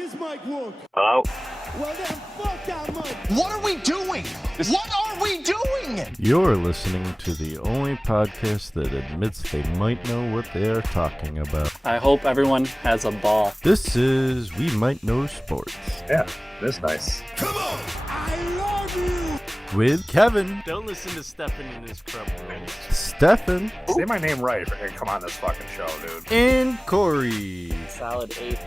this mic work? Hello? Well then, fuck that mic. What are we doing? What are we doing? You're listening to the only podcast that admits they might know what they are talking about. I hope everyone has a ball. This is We Might Know Sports. Yeah, that's nice. Come on! I love you! With Kevin, Don't listen to Stefan and his crumb rolls. Stefan, Say my name right and come on this fucking show, dude. and Corey. Solid A+.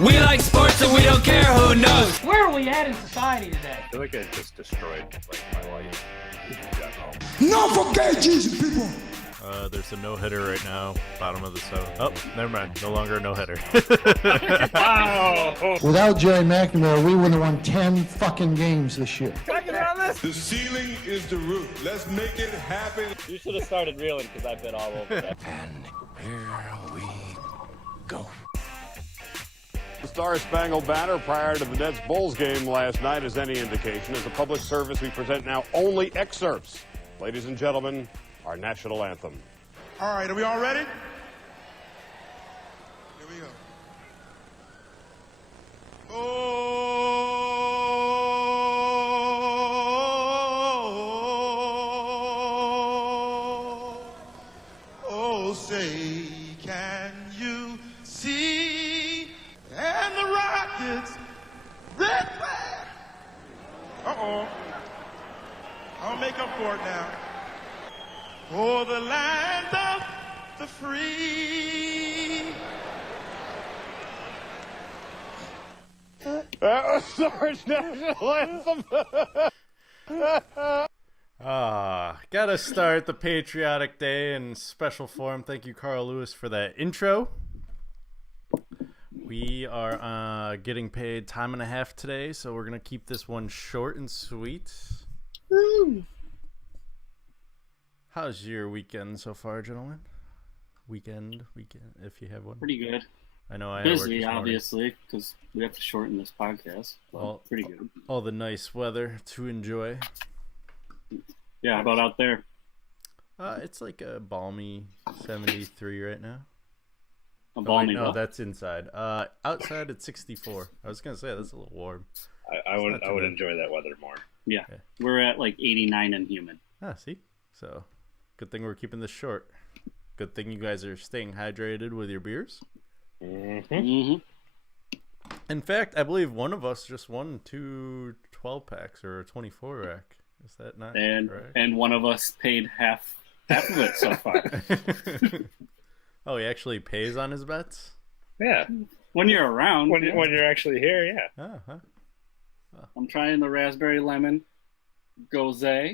We like sports and we don't care who knows. Where are we at in society today? I feel like it just destroyed my life in general. No forget Jesus, people! There's a no-hitter right now, bottom of the seventh. Oh, never mind. No longer a no-hitter. Wow! Without Jerry McNamara, we would have won 10 fucking games this year. The ceiling is the roof. Let's make it happen. You should have started reeling because I've been all over that. And here we go. The Star-Spangled Banner prior to the Nets-Bulls game last night is any indication. As a public service, we present now only excerpts. Ladies and gentlemen, our national anthem. All right, are we all ready? Here we go. Oh, say, can you see? And the Rockets, red flag. Uh-oh. I'll make up for it now. For the land of the free. That was our national anthem. Gotta start the patriotic day in special form. Thank you, Carl Lewis, for that intro. We are getting paid time and a half today, so we're gonna keep this one short and sweet. Woo. How's your weekend so far, gentlemen? Weekend, if you have one. Pretty good. I know I had work Busy, this morning. obviously, because we have to shorten this podcast. Well, pretty good. All the nice weather to enjoy. Yeah, how about out there? It's like a balmy 73 right now. A balmy no, what? that's inside. Outside it's 64. I was gonna say that's a little warm. I would enjoy that weather more. Yeah, we're at like 89 and humid. See? So, good thing we're keeping this short. Good thing you guys are staying hydrated with your beers. Mm-hmm. In fact, I believe one of us just won 2 12-packs or a 24 rack. Is that not correct? And one of us paid half of it so far. Oh, he actually pays on his bets? Yeah. When you're around. When you're actually here, yeah. Uh-huh. I'm trying the raspberry lemon gose. There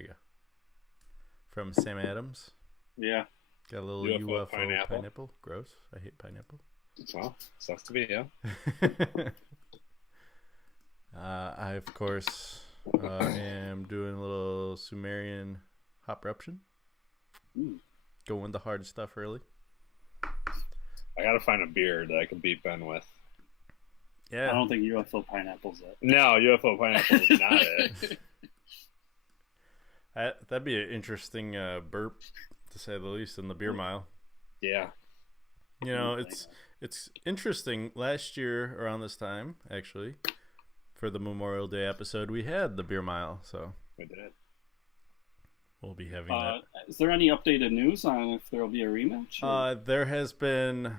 you go. From Sam Adams. Yeah. Got a little UFO UFO pineapple. pineapple. Gross. I hate pineapple. Well, sucks to be, yeah. I, of course, am doing a little Sumerian hop eruption. Going the hard stuff early. I gotta find a beer that I can beat Ben with. Yeah. I don't think UFO pineapple's it. No, UFO pineapple is not it. That'd be an interesting burp, to say the least, in the beer mile. Yeah. You know, it's interesting. Last year, around this time, actually, for the Memorial Day episode, we had the beer mile, so We did. we'll be having that. Is there any updated news on if there will be a rematch? There has been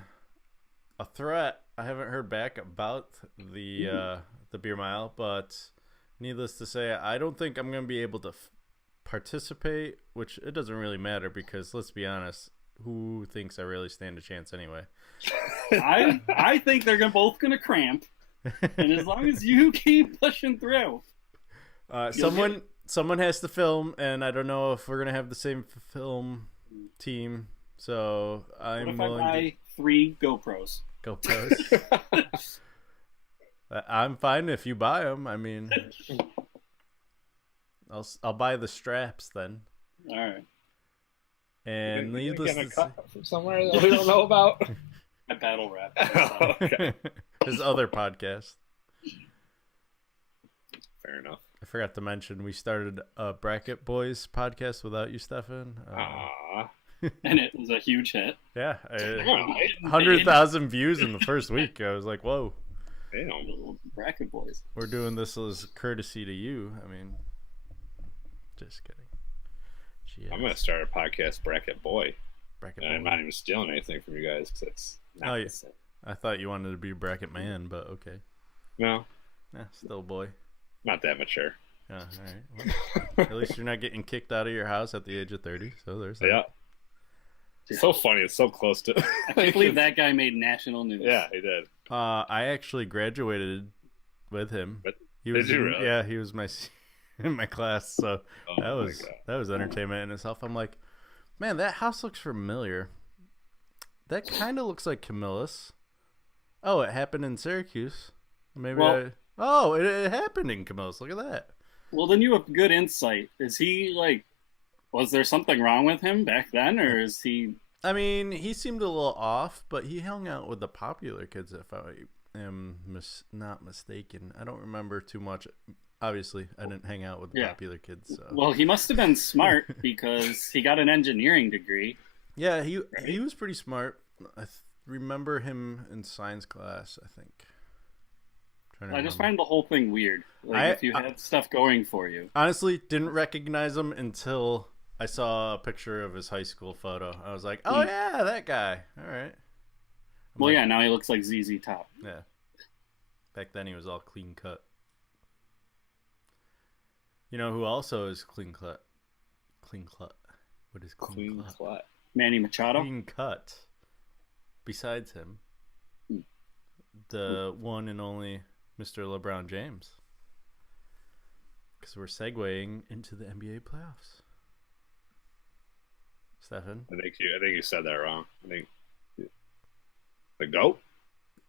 a threat. I haven't heard back about the beer mile, but needless to say, I don't think I'm going to be able to participate, which it doesn't really matter because, let's be honest, who thinks I really stand a chance anyway? I think they're both going to cramp, and as long as you keep pushing through. Someone has to film, and I don't know if we're going to have the same film team, so I'm what if I buy 3 GoPros? GoPros. I'm fine if you buy them. I mean, I'll buy the straps then. All right. And needless to say, from somewhere that we don't know about. I battle rap. Okay. his other podcast. Fair enough. I forgot to mention we started a Bracket Boys podcast without you, Stefan. Aww. and it was a huge hit. Yeah, Damn, 100,000 views in the first week. I was like, whoa. Little bracket boys. We're doing this as courtesy to you. I mean, just kidding. Jeez. I'm gonna start a podcast, Bracket Boy. Bracket And I'm boy. not even stealing anything from you guys because it's not Oh, yeah. the same. I thought you wanted to be bracket man, but okay. No, Yeah, still boy. not that mature. Yeah, all right. Well, at least you're not getting kicked out of your house at the age of 30. So there's that. Yeah. It's so funny. It's so close to. I can't believe that guy made national news. Yeah, he did. I actually graduated with him. But He did was you really? Yeah, he was my in my class. So Oh that my was God. entertainment in itself. I'm like, man, that house looks familiar. That kind of looks like Camillus. Oh, it happened in Syracuse. Maybe Well- it happened in Camillus. Look at that. Well, then you have good insight. Is he like? Was there something wrong with him back then, or is he? I mean, he seemed a little off, but he hung out with the popular kids, if I am not mistaken. I don't remember too much. Obviously, I didn't hang out with the Yeah. popular kids. So. Well, he must have been smart because he got an engineering degree. Yeah, he was pretty smart. I remember him in science class, I think. Trying to I just remember. find the whole thing weird. Like if you had stuff going for you. Honestly, didn't recognize him until I saw a picture of his high school photo. I was like, oh yeah, that guy. All right. Well, yeah, now he looks like ZZ Top. Yeah. Back then he was all clean cut. You know who also is clean cut? Clean cut. What is clean, Queen cut? Clut. Manny Machado. Clean cut. Besides him, the one and only Mr. LeBron James. Because we're segueing into the NBA playoffs. Stefan? I think you said that wrong. I think the goat.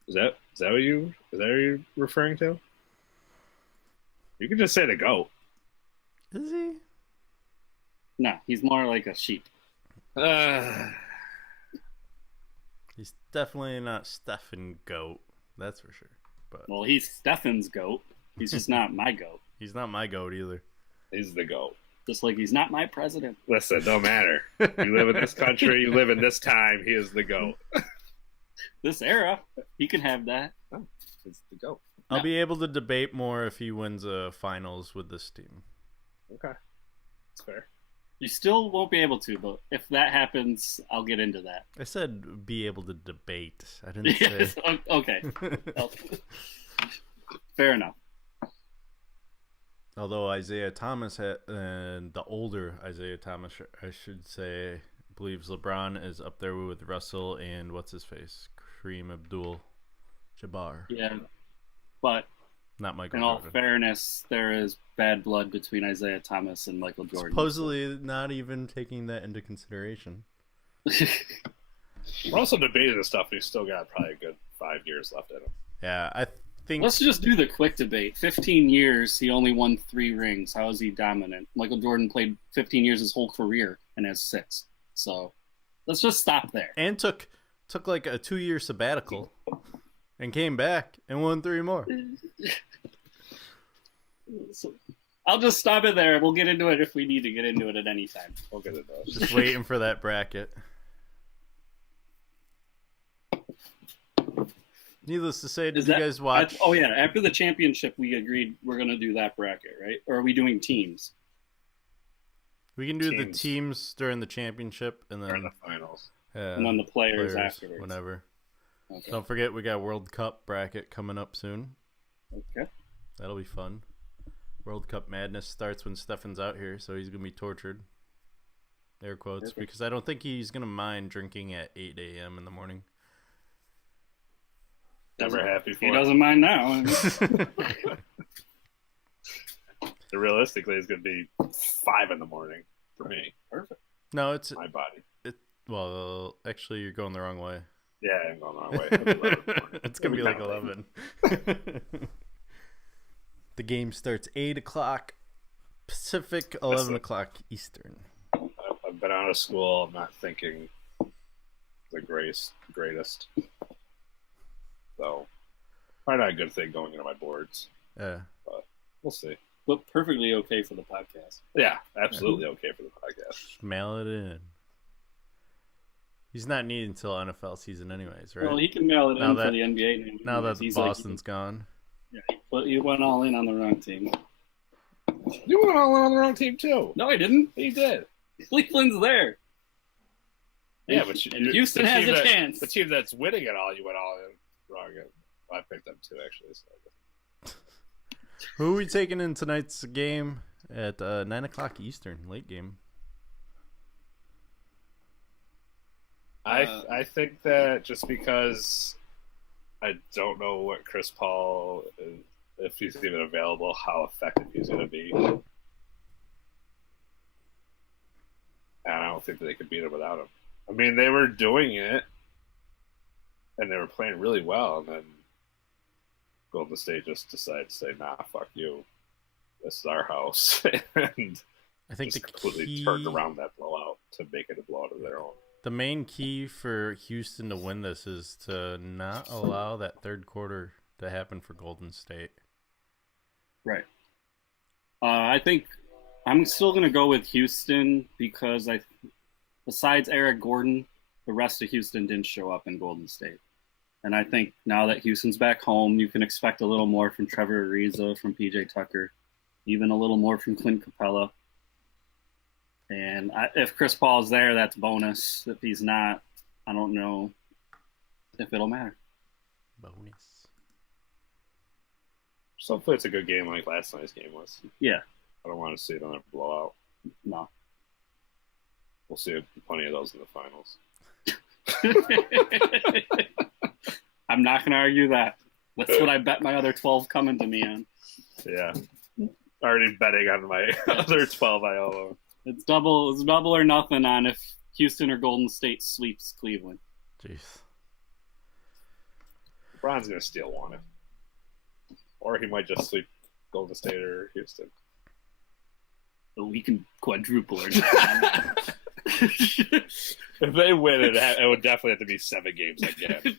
Is that what you're referring to? You can just say the goat. Is he? No, he's more like a sheep. He's definitely not Stefan Goat. That's for sure. But Well, he's Stefan's goat. He's just not my goat. he's not my goat either. He's the goat. Just like he's not my president. Listen, don't matter. You live in this country. You live in this time. He is the goat. This era, he can have that. It's the goat. I'll be able to debate more if he wins a finals with this team. Okay, that's fair. You still won't be able to, but if that happens, I'll get into that. I said be able to debate. I didn't Yes, say. okay. Fair enough. Although Isaiah Thomas and the older Isaiah Thomas, I should say, believes LeBron is up there with Russell and what's his face, Kareem Abdul-Jabbar. Yeah, but Not Michael in all Jordan. fairness, there is bad blood between Isaiah Thomas and Michael Jordan. Supposedly not even taking that into consideration. We're also debating this stuff. And he's still got probably a good 5 years left in him. Yeah, I think Let's just do the quick debate. 15 years, he only won 3 rings. How is he dominant? Michael Jordan played 15 years his whole career and has 6. So let's just stop there. and took like a 2-year sabbatical and came back and won 3 more. So, I'll just stop it there. We'll get into it if we need to get into it at any time. We'll get it though. Just waiting for that bracket. Needless to say, did Is you that- guys watch? Oh yeah, after the championship, we agreed we're gonna do that bracket, right? Or are we doing teams? We can do the Teams. teams during the championship and Or then in the finals. And then the players afterwards. whenever. Okay. Don't forget, we got World Cup bracket coming up soon. Okay. That'll be fun. World Cup madness starts when Stefan's out here, so he's gonna be tortured. Air quotes, Perfect. because I don't think he's gonna mind drinking at 8 a.m. in the morning. Never happy for He him. doesn't mind now. Realistically, it's going to be 5 in the morning for me. Perfect. No, it's My body. well, actually, you're going the wrong way. Yeah, I'm going the wrong way. It'll be 11 in the morning. It's gonna be It'll like kinda late. 11. The game starts 8 o'clock Pacific, 11 o'clock Eastern. I've been out of school. I'm not thinking the greatest. So, probably not a good thing going into my boards. Yeah. We'll see. But perfectly okay for the podcast. Yeah, absolutely okay for the podcast. Just mail it in. He's not needed until NFL season, anyways, right? Well, he can mail it Now in that- for the NBA. Now that He's Boston's gone. Yeah, he went all in on the wrong team. You went all in on the wrong team too. No, he didn't. He did. Cleveland's there. Yeah, And- but and Houston has a chance. The team that's winning it all, you went all in wrong. I picked them too, actually. So. Who are we taking in tonight's game at 9 o'clock Eastern, late game? I think that just because I don't know what Chris Paul is, if he's even available, how effective he's going to be. And I don't think that they could beat him without him. I mean, they were doing it, and they were playing really well, and then Golden State just decided to say, nah, fuck you. This is our house. And I think just the completely key, turned around that blowout to make it a blowout of their own. the main key for Houston to win this is to not allow that third quarter to happen for Golden State. Right. I think I'm still going to go with Houston because besides Eric Gordon, the rest of Houston didn't show up in Golden State. And I think now that Houston's back home, you can expect a little more from Trevor Ariza, from PJ Tucker, even a little more from Clint Capella. And if Chris Paul's there, that's bonus. If he's not, I don't know if it'll matter. Bonus. So hopefully it's a good game like last night's game was. Yeah. I don't want to see another blowout. No. We'll see plenty of those in the finals. I'm not going to argue that. That's what I bet my other 12 coming to me on. Yeah. Already betting on my other 12 I owe. It's double or nothing on if Houston or Golden State sweeps Cleveland. Jeez. LeBron's going to steal one. Or he might just sweep Golden State or Houston. But we can quadruple or If they win, it would definitely have to be 7 games again.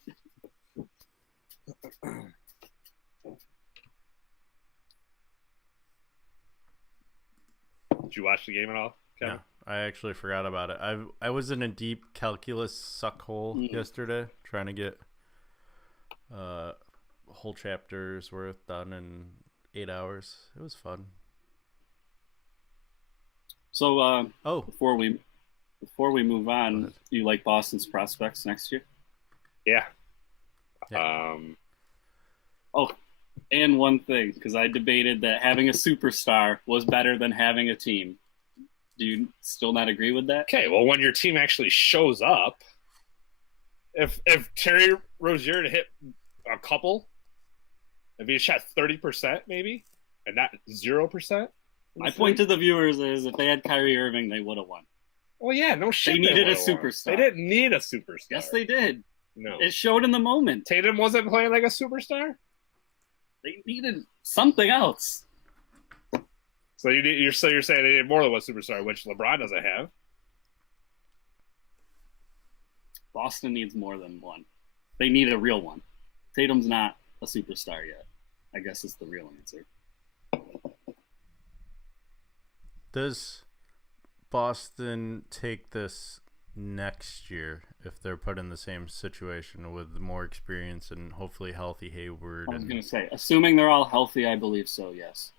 Did you watch the game at all, Kevin? No, I actually forgot about it. I was in a deep calculus suck hole yesterday, trying to get whole chapters worth done in 8 hours. It was fun. So before we move on, Go ahead. do you like Boston's prospects next year? Yeah. Oh, and one thing, because I debated that having a superstar was better than having a team. Do you still not agree with that? Okay, well, when your team actually shows up, if Terry Rozier to hit a couple, if he shot 30% maybe, and not 0%. My point to the viewers is if they had Kyrie Irving, they would have won. Well, yeah, no shit. They needed a would've won. superstar. They didn't need a superstar. Yes, they did. No. It showed in the moment. Tatum wasn't playing like a superstar? They needed something else. So you're saying they needed more than one superstar, which LeBron doesn't have. Boston needs more than one. They need a real one. Tatum's not a superstar yet. I guess is the real answer. Does Boston take this next year if they're put in the same situation with more experience and hopefully healthy Hayward? I was going to say, assuming they're all healthy, I believe so, yes.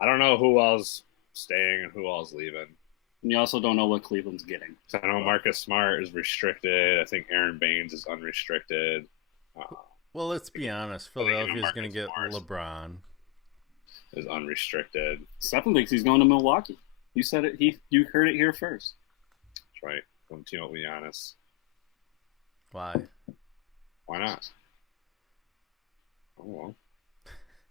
I don't know who else staying and who else leaving. And you also don't know what Cleveland's getting. So I know Marcus Smart is restricted. I think Aaron Baines is unrestricted. Well, let's be honest. Philadelphia's going to get Marcus LeBron. Is unrestricted. Stephen thinks he's going to Milwaukee. You said it. You heard it here first. That's right. Going to team up with Giannis. Why? Why not? Oh, well.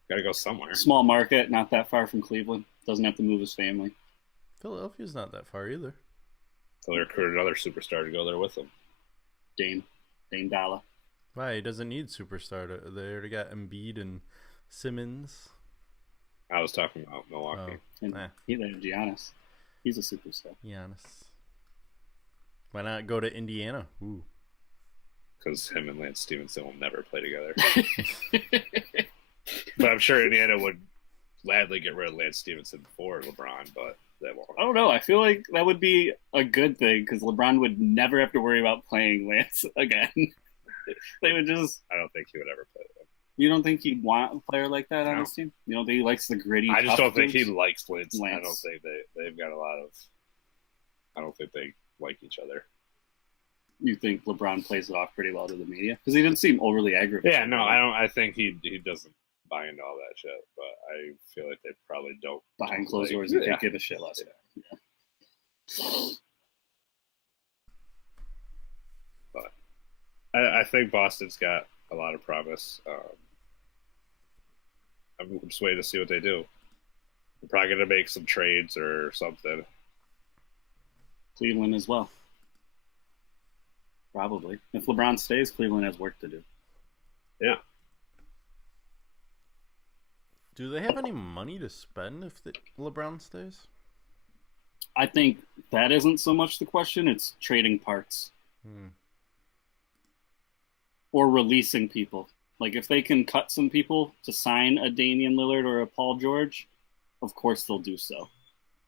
Got to go somewhere. Small market, not that far from Cleveland. Doesn't have to move his family. Philadelphia's not that far either. So they recruited another superstar to go there with them. Dame Dalla. Why? He doesn't need superstar. They already got Embiid and Simmons. I was talking about Milwaukee. And he had Giannis. He's a superstar. Giannis. Why not go to Indiana? Ooh. Because him and Lance Stevenson will never play together. But I'm sure Indiana would gladly get rid of Lance Stevenson for LeBron, but that won't I don't know. I feel like that would be a good thing because LeBron would never have to worry about playing Lance again. They would just. I don't think he would ever play with him. You don't think he'd want a player like that on No. his team? You don't think he likes the gritty? I just tough don't think he dudes? likes Lance. I Lance. don't think they've got a lot of. I don't think they like each other. You think LeBron plays it off pretty well to the media because he didn't seem overly aggravated. Yeah, no, I don't. I think he doesn't buy into all that shit. But I feel like they probably don't. Behind closed doors, Yeah. you can't give a shit less. Yeah. But I think Boston's got a lot of promise. I'm just waiting to see what they do. They're probably going to make some trades or something. Cleveland as well. Probably. If LeBron stays, Cleveland has work to do. Yeah. Do they have any money to spend if LeBron stays? I think that isn't so much the question. It's trading parts. Or releasing people. Like, if they can cut some people to sign a Damian Lillard or a Paul George, of course they'll do so.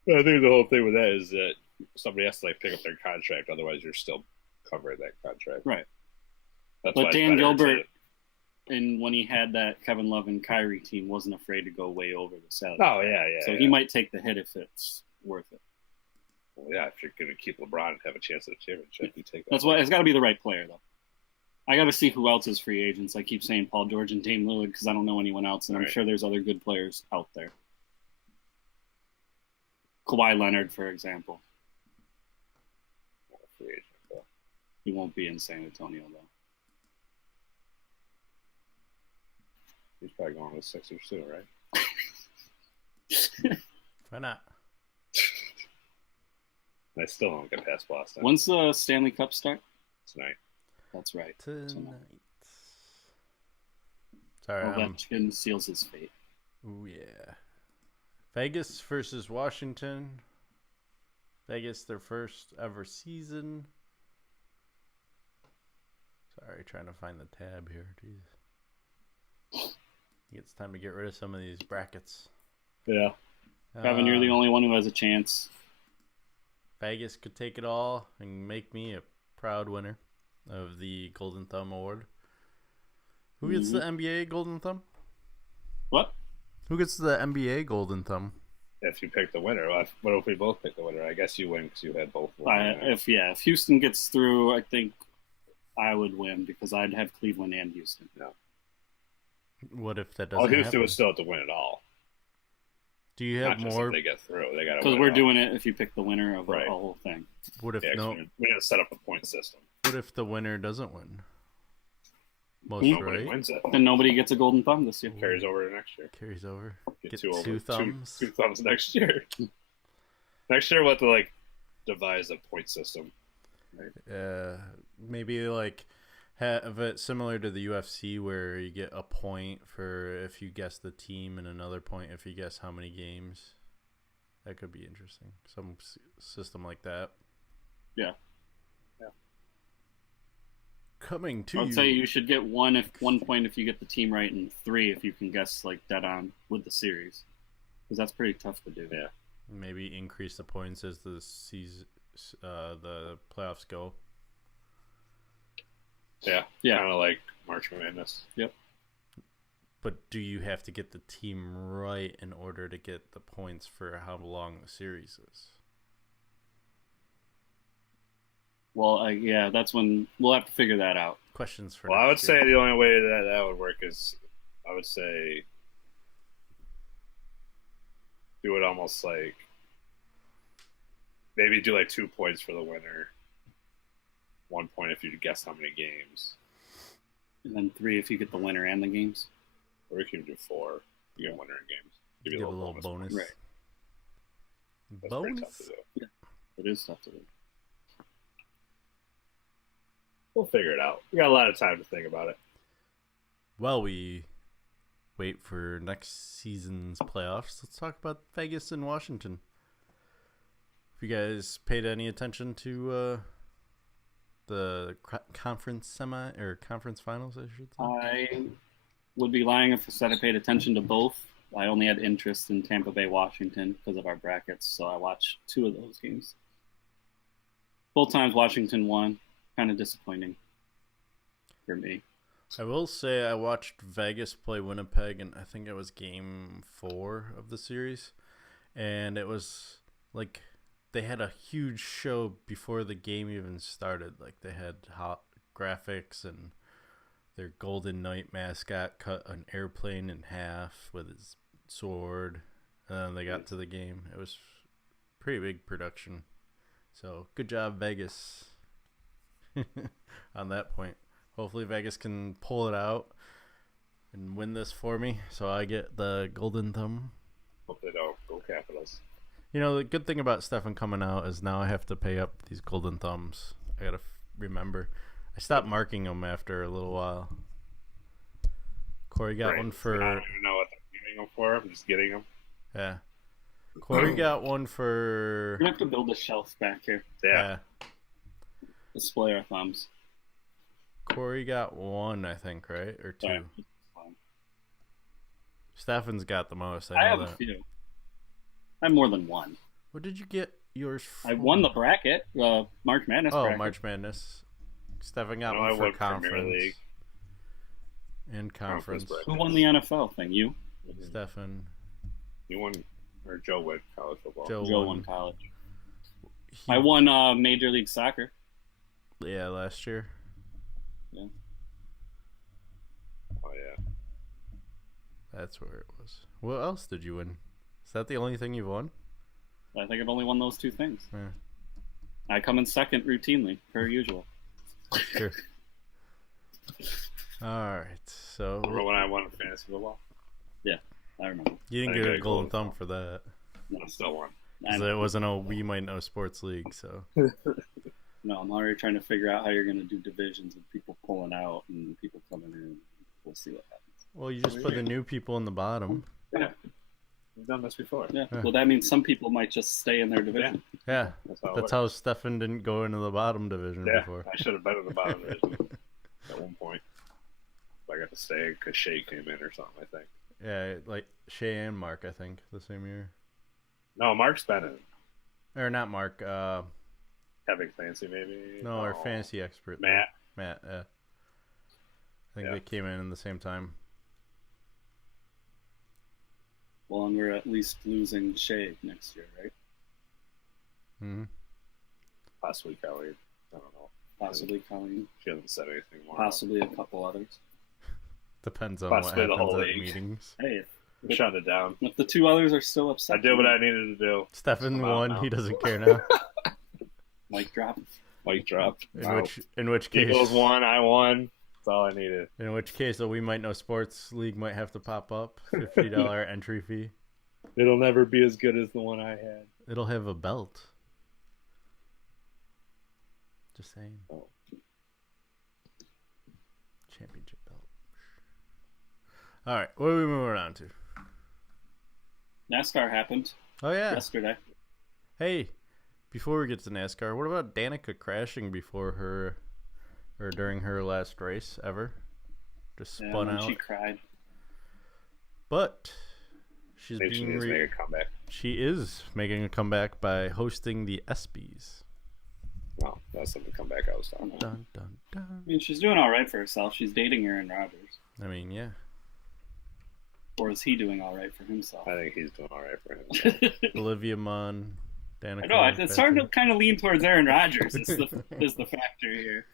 I think the whole thing with that is that somebody has to like pick up their contract. Otherwise, you're still covering that contract. Right. That's why But it's Dan better to- Gilbert, and when he had that Kevin Love and Kyrie team, wasn't afraid to go way over the salary. Oh, yeah. So yeah. he might take the hit if it's worth it. Well, yeah, if you're going to keep LeBron and have a chance at a championship, you take that. That's why it's got to be the right player, though. I got to see who else is free agents. I keep saying Paul George and Dame Lillard because I don't know anyone else, and I'm Right. sure there's other good players out there. Kawhi Leonard, for example. Free agent, but He won't be in San Antonio, though. he's probably going to the Sixers soon, right? Why not? I still don't get past Boston. When's the Stanley Cup start? Tonight. That's right. Tonight. Sorry, Ovechkin seals his fate. Ooh, yeah. Vegas versus Washington. Vegas, their first ever season. Sorry, trying to find the tab here. Jeez. It's time to get rid of some of these brackets. Yeah. Kevin, you're the only one who has a chance. Vegas could take it all and make me a proud winner of the Golden Thumb Award. Who gets the NBA Golden Thumb? What? Who gets the NBA Golden Thumb? If you pick the winner, what if we both pick the winner? I guess you win because you had both. If Houston gets through, I think I would win because I'd have Cleveland and Houston. No. What if that All doesn't Houston happen? would still have to win it all. Do you Not have just more? if they get through. They got to Because we're doing it if you pick the winner of Right. the whole thing. What if Yeah, no? we got to set up a point system. What if the winner doesn't win? Most Nobody right wins it. Then nobody gets a golden thumb this year. Carries over to next year. carries over. Get two two thumbs. Two thumbs next year. Next year, we'll have to like devise a point system. Maybe like have it similar to the UFC where you get a point for if you guess the team and another point if you guess how many games. That could be interesting. Some system like that. Yeah. Coming to I'd you. say you should get one point if you get the team right, and 3 if you can guess like dead on with the series, because that's pretty tough to do. Yeah. Maybe increase the points as the season, the playoffs go. Yeah. Yeah. Kind of like March Madness. Yep. But do you have to get the team right in order to get the points for how long the series is? Well, yeah, that's when we'll have to figure that out. Questions for. Well, I would next year. say the only way that would work is, I would say, do it almost like maybe do like 2 points for the winner, 1 point if you guess how many games, And then 3 if you get the winner and the games. or you can do 4. You get winner in games. Give you Give a little bonus. Right. That's pretty tough Bonus. to do. It is tough to do. We'll figure it out. We got a lot of time to think about it. While we wait for next season's playoffs, let's talk about Vegas and Washington. If you guys paid any attention to the conference conference finals, I should say. I would be lying if I said I paid attention to both. I only had interest in Tampa Bay, Washington because of our brackets, so I watched 2 of those games. Both times Washington won. Kind of disappointing for me. I will say I watched Vegas play Winnipeg, and I think it was game 4 of the series. And it was like they had a huge show before the game even started. Like they had hot graphics, and their Golden Knight mascot cut an airplane in half with his sword. And then they got to the game. It was pretty big production. So good job, Vegas, on that point. Hopefully Vegas can pull it out and win this for me, so I get the golden thumb. Hope they don't. Go Capitals. You know, the good thing about Stefan coming out is now I have to pay up these golden thumbs. I gotta remember. I stopped marking them after a little while. Corey got one for... I don't even know what I'm giving them for. I'm just getting them. Yeah. Corey got one for... We're going to have to build a shelf back here. Yeah. Display our thumbs. Corey got one, I think, right? Or 2? Yeah. Stefan's got the most. I know have that. a few. I have more than one. What did you get yours for? I won the bracket, March Madness bracket. March Madness. Stefan got No, one I for won Premier conference. League. And conference. Conference Who won the NFL thing? You? Stefan. You won, or Joe won college football. Joe won college. I won Major League Soccer. Yeah, last year. Yeah. Oh, yeah. That's where it was. What else did you win? Is that the only thing you've won? I think I've only won those 2 things. Yeah. I come in second routinely, per usual. Sure. All right. So Remember when I won fantasy football? Yeah, I remember. you didn't I get got a a golden golden thumb for that. I still won. I 'Cause know. it wasn't a We Might Know Sports League, so. No, I'm already trying to figure out how you're going to do divisions with people pulling out and people coming in. We'll see what happens. Well, you just put the new people in the bottom. Yeah. We've done this before. Yeah. Yeah. Well, that means some people might just stay in their division. Yeah. That's how it That's works. how Stefan didn't go into the bottom division Yeah, before. I should have been in the bottom division at one point. I got to stay because Shea came in or something, I think. Yeah, like Shea and Mark, I think, the same year. No, Mark's been in. Or not Mark. Having fancy, maybe? No, our fantasy expert. Matt. Matt, yeah. I think Yeah. they came in the same time. Well, and we're at least losing Shea next year, right? Hmm. Possibly Kelly. I don't know. Possibly Colleen. She hasn't said anything more. Possibly a couple others. Depends on Possibly the what whole happens at league. meetings. Hey, We shut it down. if the 2 others are still upset, I did what I needed to do. Stefan I'm out won. now. He doesn't care now. Mic drop. Mic dropped. In which case, Eagles won. I won. That's all I needed. in which case, a We Might Know Sports League might have to pop up. $50 entry fee. It'll never be as good as the one I had. It'll have a belt. Just saying. Oh. Championship belt. All right, what are we moving on to? NASCAR happened Oh yeah. yesterday. Hey, before we get to NASCAR, what about Danica crashing before her or during her last race ever? Just Yeah, spun and out. she cried. But she's Maybe she being needs to make a comeback. she is making a comeback by hosting the ESPYs. No, that's the comeback I was talking about. Dun dun dun. I mean, she's doing all right for herself. She's dating Aaron Rodgers. I mean, yeah. Or is he doing all right for himself? I think he's doing all right for him. Olivia Munn, Danica. I know it's starting to Patrick. kind of lean towards Aaron Rodgers. Is the factor here.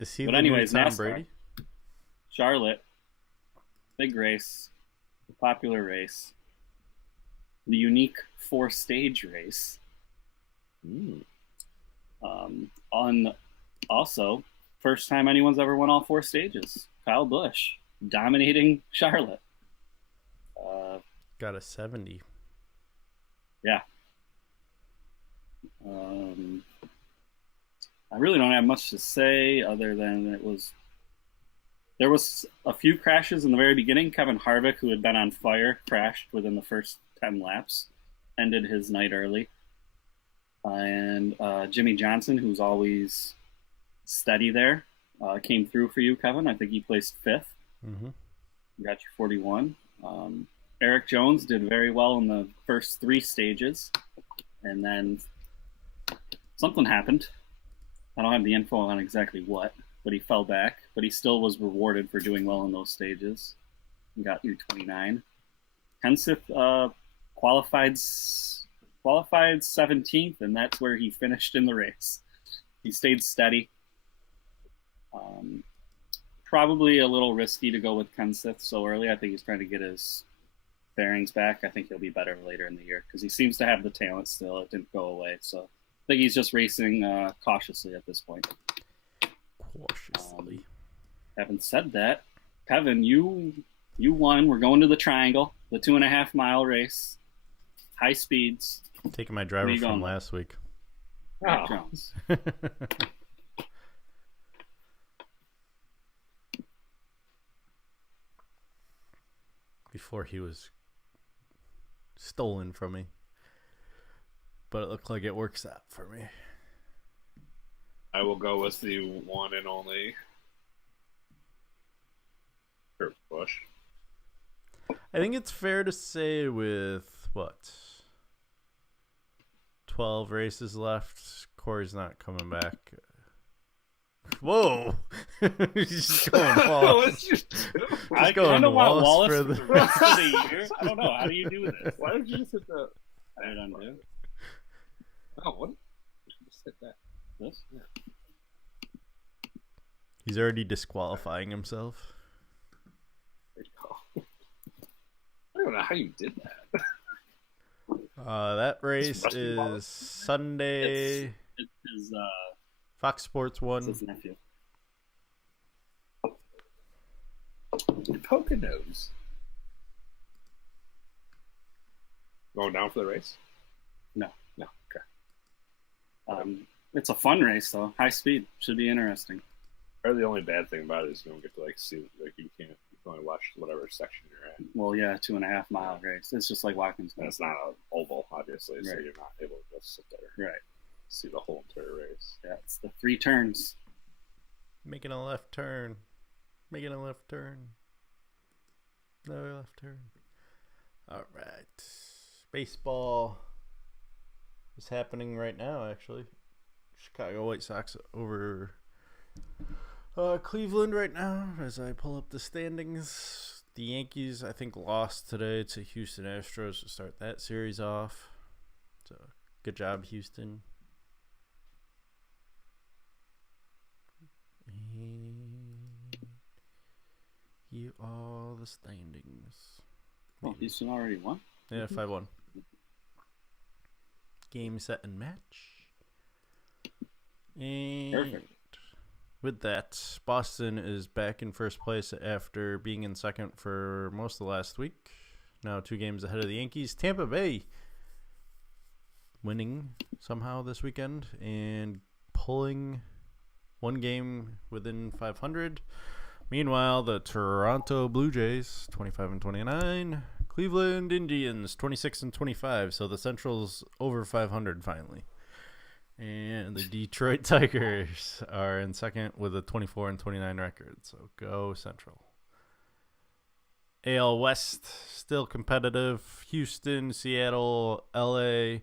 Is he But the new anyways, Tom NASCAR. Brady? Charlotte, big race, popular race, the unique 4-stage race. On also first time anyone's ever won all 4 stages. Kyle Busch dominating Charlotte. Got a 70. Yeah. I really don't have much to say other than there was a few crashes in the very beginning. Kevin Harvick, who had been on fire, crashed within the first 10 laps, ended his night early. And Jimmy Johnson, who's always steady there, came through for you, Kevin. I think he placed 5th. Mm-hmm. You got your 41. Eric Jones did very well in the first 3 stages, and then something happened. I don't have the info on exactly what, but he fell back. But he still was rewarded for doing well in those stages. He got through 29. Kenseth qualified 17th, and that's where he finished in the race. He stayed steady. Probably a little risky to go with Kenseth so early. I think he's trying to get his bearings back. I think he'll be better later in the year because he seems to have the talent still. It didn't go away. So I think he's just racing cautiously at this point. Cautiously. Having said that, Kevin, you won. We're going to the Triangle, the 2.5 mile race, high speeds. Taking my driver from last week. Oh. Jones. Before he was stolen from me. But it looked like it works out for me. I will go with the one and only Kurt Busch. I think it's fair to say with, 12 races left, Corey's not coming back. Whoa! He's just going Wallace. I kind of want Wallace for the rest of the year. I don't know. How do you do this? Why did you just hit the... I don't know. Oh, what? Just hit that. This? Yeah. He's already disqualifying himself. There you go. I don't know how you did that. That race is Sunday. It's his, Fox Sports 1. his nephew. Poconos. Going down for the race? No. Okay. It's a fun race, though. High speed. Should be interesting. Or the only bad thing about it is you don't get to see, you can only watch whatever section you're in. Well, yeah, 2.5 mile race. It's just like Watkins. And it's not an oval, obviously, so Right. you're not able to just sit there. Right. See the whole entire race. Yeah, it's the 3 turns. Making a left turn. Making a left turn. No left turn. All right. Baseball is happening right now, actually. Chicago White Sox over Cleveland right now as I pull up the standings. The Yankees, I think, lost today to Houston Astros to start that series off. So, good job, Houston. And here are the standings. Oh, Houston already won? Yeah, 5-1. Game, set, and match. And Perfect. with that, Boston is back in first place after being in second for most of the last week. Now 2 games ahead of the Yankees. Tampa Bay winning somehow this weekend and pulling 1 game within 500. Meanwhile, the Toronto Blue Jays 25-29, Cleveland Indians 26-25. So the Central's over 500 finally. And the Detroit Tigers are in second with a 24-29 record. So go Central. AL West still competitive. Houston, Seattle, LA,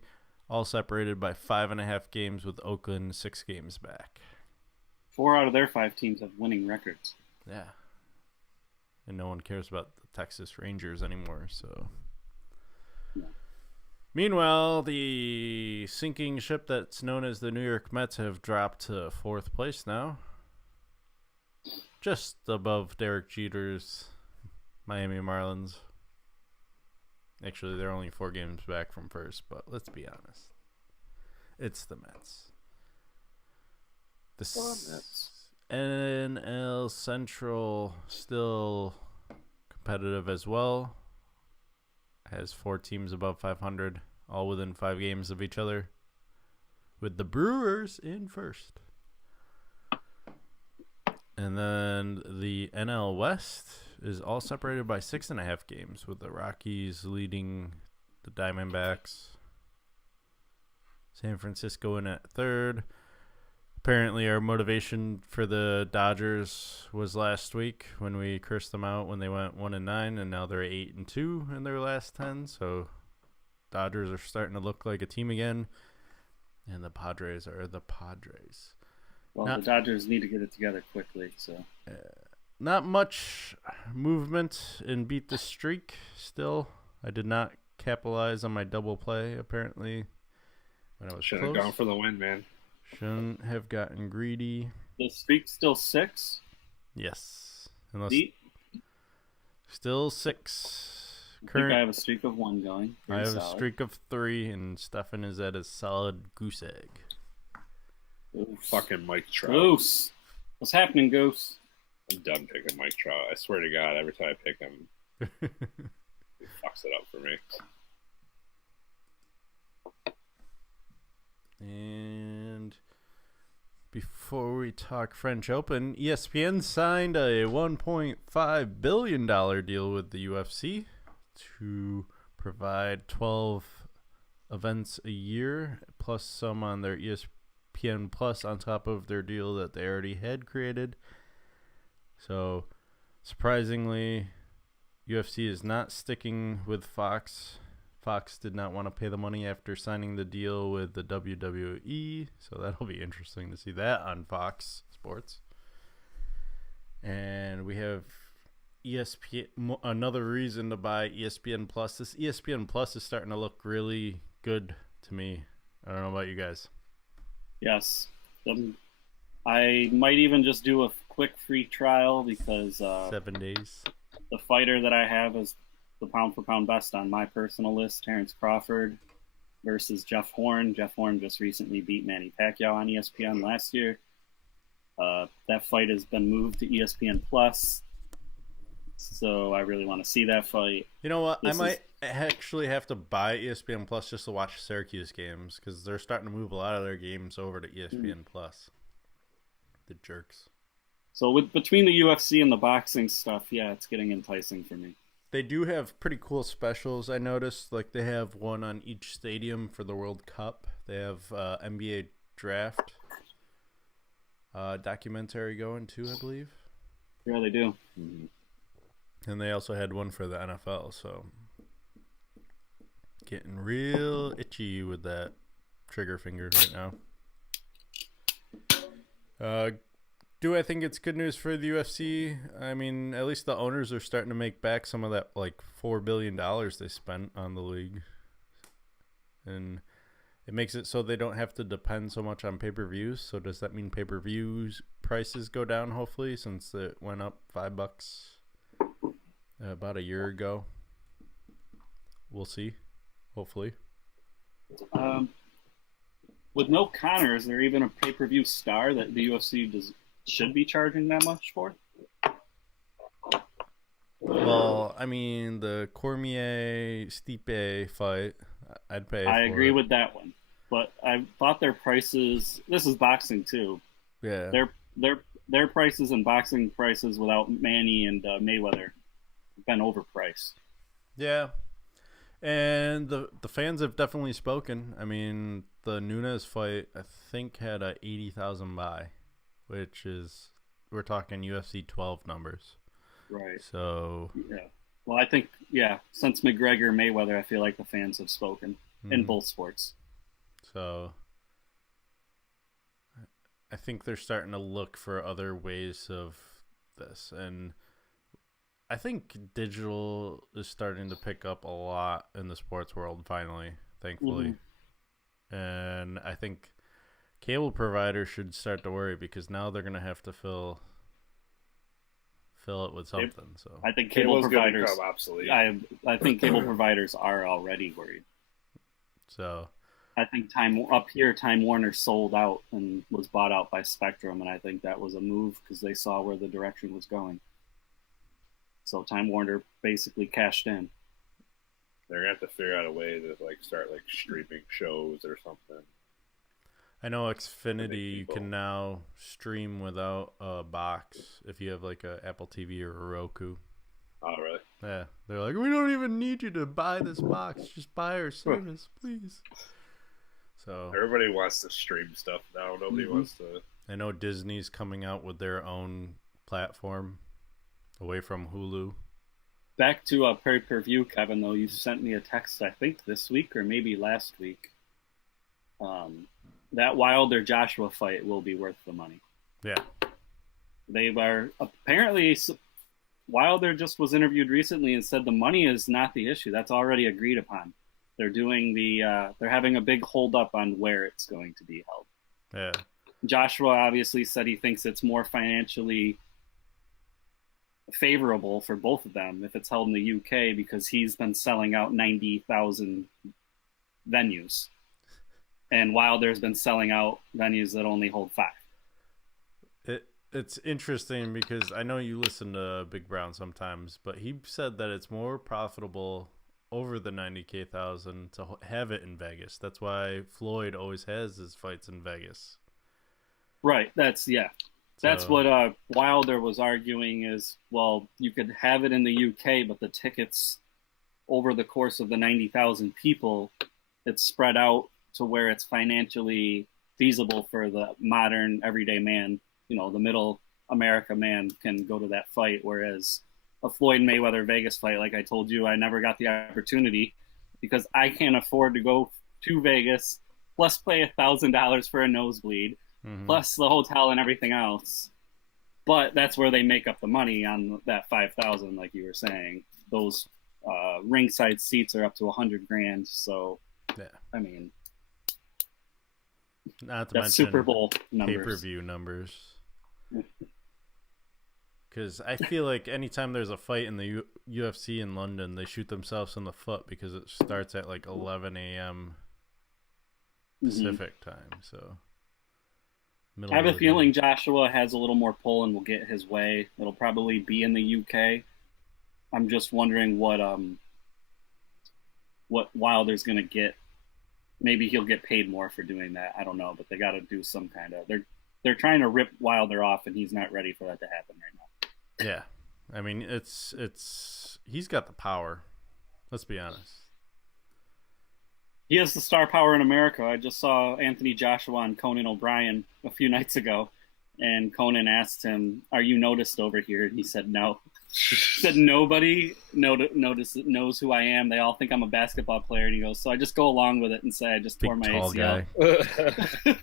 all separated by 5.5 games, with Oakland 6 games back. 4 out of their 5 teams have winning records. Yeah. And no one cares about the Texas Rangers anymore, so. No. Meanwhile, the sinking ship that's known as the New York Mets have dropped to 4th place now. Just above Derek Jeter's Miami Marlins. Actually, they're only 4 games back from first, but let's be honest. It's the Mets. The Mets. NL Central still competitive as well. Has 4 teams above 500, all within 5 games of each other, with the Brewers in first. And then the NL West is all separated by 6.5 games, with the Rockies leading the Diamondbacks. San Francisco in at 3rd. apparently our motivation for the Dodgers was last week when we cursed them out when they went 1-9, and now they're 8-2 in their last 10. So Dodgers are starting to look like a team again, and the Padres are the Padres. Well, the Dodgers need to get it together quickly. So not much movement in beat the streak. Still, I did not capitalize on my double play apparently when I was Should close. have gone for the win, man. Shouldn't have gotten greedy. the streak's still 6. Yes. Unless Beat. still 6. I think I have a streak of 1 going. I Pretty have a solid. streak of 3, and Stefan is at a solid goose egg. Fucking Mike Trout. Goose. What's happening, Goose? I'm done picking Mike Trout. I swear to God, every time I pick him, he fucks it up for me. And before we talk French Open, ESPN signed a $1.5 billion deal with the UFC to provide 12 events a year, plus some on their ESPN Plus on top of their deal that they already had created. So, surprisingly, UFC is not sticking with Fox. Fox did not want to pay the money after signing the deal with the WWE, so that'll be interesting to see that on Fox Sports. And we have ESPN, another reason to buy ESPN Plus. This ESPN Plus is starting to look really good to me. I don't know about you guys. Yes. I might even just do a quick free trial because 7 days. the fighter that I have is the pound-for-pound best on my personal list, Terrence Crawford versus Jeff Horn. Jeff Horn just recently beat Manny Pacquiao on ESPN last year. That fight has been moved to ESPN Plus, so I really want to see that fight. You know what? I might actually have to buy ESPN Plus just to watch Syracuse games because they're starting to move a lot of their games over to ESPN Plus. The jerks. So between the UFC and the boxing stuff, yeah, it's getting enticing for me. They do have pretty cool specials, I noticed. Like, they have one on each stadium for the World Cup. They have NBA Draft documentary going, too, I believe. Yeah, they do. And they also had one for the NFL, so getting real itchy with that trigger finger right now. Do I think it's good news for the UFC? I mean, at least the owners are starting to make back some of that, like, $4 billion they spent on the league. And it makes it so they don't have to depend so much on pay-per-views. So does that mean pay-per-views prices go down, hopefully, since it went up $5 about a year ago? We'll see, hopefully. With no Conor, is there even a pay-per-view star that the UFC should be charging that much for? Well, I mean, the Cormier-Stipe fight, I'd pay I for agree it. with that one, but I thought their prices. This is boxing too. Yeah. Their prices and boxing prices without Manny and Mayweather have been overpriced. Yeah. And the fans have definitely spoken. I mean, the Nunes fight, I think, had a 80,000 buy, which is, we're talking UFC 12 numbers. Right. So, Yeah. Well, I think, since McGregor Mayweather, I feel like the fans have spoken in both sports. So, I think they're starting to look for other ways of this. And I think digital is starting to pick up a lot in the sports world, finally, thankfully. And I think cable providers should start to worry because now they're going to have to fill it with something. So I think cable Cable's gonna providers. become obsolete. I think cable providers are already worried. So I think Time Warner sold out and was bought out by Spectrum, and I think that was a move because they saw where the direction was going. So Time Warner basically cashed in. They're gonna have to figure out a way to start streaming shows or something. I know Xfinity, you can now stream without a box if you have a Apple TV or a Roku. Oh, really? Yeah, they're like, we don't even need you to buy this box. Just buy our service, please. So everybody wants to stream stuff now. Nobody wants to. I know Disney's coming out with their own platform away from Hulu. Back to pay-per-view, Kevin, though, you sent me a text, I think, this week or maybe last week. That Wilder-Joshua fight will be worth the money. Yeah. They are apparently... Wilder just was interviewed recently and said the money is not the issue. That's already agreed upon. They're doing they're having a big hold up on where it's going to be held. Yeah. Joshua obviously said he thinks it's more financially favorable for both of them if it's held in the UK because he's been selling out 90,000 venues. And Wilder's been selling out venues that only hold 5. It's interesting because I know you listen to Big Brown sometimes, but he said that it's more profitable over the 90,000 to have it in Vegas. That's why Floyd always has his fights in Vegas. Right. That's what Wilder was arguing is, well, you could have it in the UK, but the tickets over the course of the 90,000 people, it's spread out to where it's financially feasible for the modern everyday man. You know, the middle America man can go to that fight, whereas a Floyd Mayweather Vegas fight, like I told you, I never got the opportunity because I can't afford to go to Vegas, plus pay $1,000 for a nosebleed, plus the hotel and everything else. But that's where they make up the money on that 5,000, like you were saying. Those ringside seats are up to $100,000. So, yeah. I mean, not to that's mention Super Bowl numbers. Pay-per-view numbers. Because I feel like anytime there's a fight in the UFC in London, they shoot themselves in the foot because it starts at like 11 a.m. Pacific time. So I have a feeling Joshua has a little more pull and will get his way. It'll probably be in the UK. I'm just wondering what Wilder's going to get. Maybe he'll get paid more for doing that. I don't know, but they got to do some kind of. They're trying to rip Wilder off, and he's not ready for that to happen right now. Yeah, I mean it's he's got the power. Let's be honest. He has the star power in America. I just saw Anthony Joshua on Conan O'Brien a few nights ago, and Conan asked him, "Are you noticed over here?" And he said, "No." He said, "Nobody knows who I am. They all think I'm a basketball player." And he goes, "So I just go along with it and say I just tore my ACL." Guy.